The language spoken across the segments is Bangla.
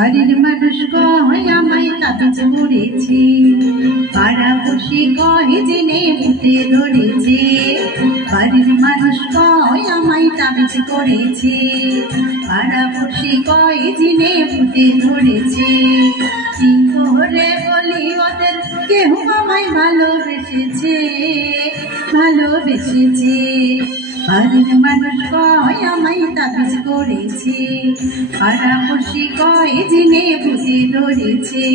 বাড়ির মানুষ কয় আমায় তাবিজ করেছে, পাড়াপড়শি কয় জেনে ভূতে ধরেছে। বাড়ির মানুষ কয় আমায় তাবিজ করেছে, পাড়াপড়শি কয় জেনে ভূতে ধরেছে। কি করে বলি ওদের, কেউ আমায় ভালোবেসেছে, ভালোবেসেছে। বাড়ির মানুষ কয় আমায় তাবিজ করেছে, পাড়াপড়শি কয় জেনে ভূতে ধরেছে।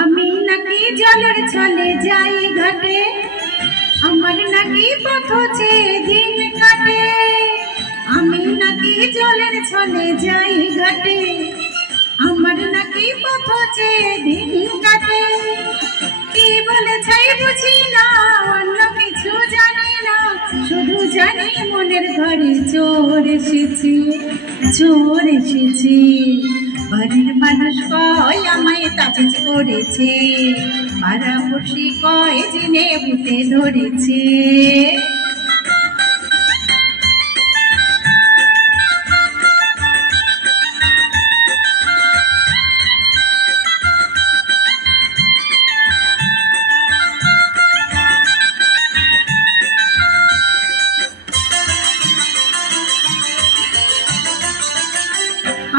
আমি নাকি জলের ছলে যাই ঘাটে, আমার নাকি পথ চেয়ে দিন কাটে। আমি নাকি জলের ছলে যাই ঘাটে, আমার নাকি পথ চেয়ে দিন কাটে। কি বলেছে বুঝি না, অন্য কিছু জানি না, শুধু জানি মনের ঘরে চোর এসেছে, চোর এসেছে। বাড়ির মানুষ কয় আমায় তাবিজ করেছে, পাড়াপড়শি কয় জেনে ভূতে ধরেছে।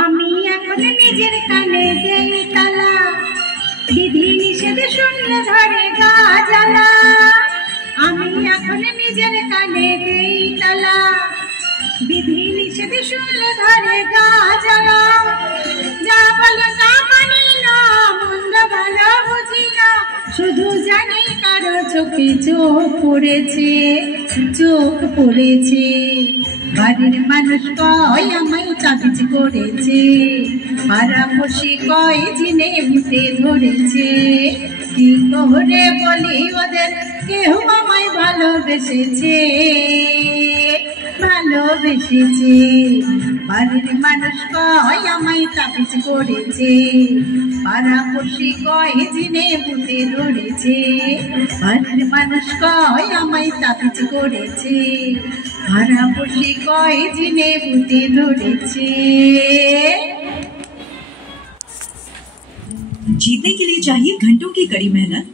আমি এখন নিজের কানে দেই তালা, বিধি নিষেধ শুনলে ধরে গা জ্বালা। আমি এখন নিজের কানে দেই তালা, বিধি নিষেধ শুনলে ধরে গা জ্বালা। যা বলে তা মানি না, মন্দ ভালো বুঝি না, শুধু জানি কারো চোখে চোখ পড়েছে, চোখ পড়েছে। বাড়ির মানুষ কয় আমায় তাবিজ করেছে, পাড়াপড়শি কয় জেনে ভূতে ধরেছে। কি করে বলি ওদের, কেউ আমায় ভালোবেসেছে, ভালোবেসেছে। বাড়ির মানুষ কয় আমায় তাবিজ করেছে, পাড়াপড়শি কয় জেনে ভূতে ধরেছে। বাড়ির মানুষ কয় আমায় তাবিজ করেছে, পাড়াপড়শি কয় জেনে ভূতে ধরেছে। जीतने के लिए चाहिए घंटों की कड़ी मेहनत,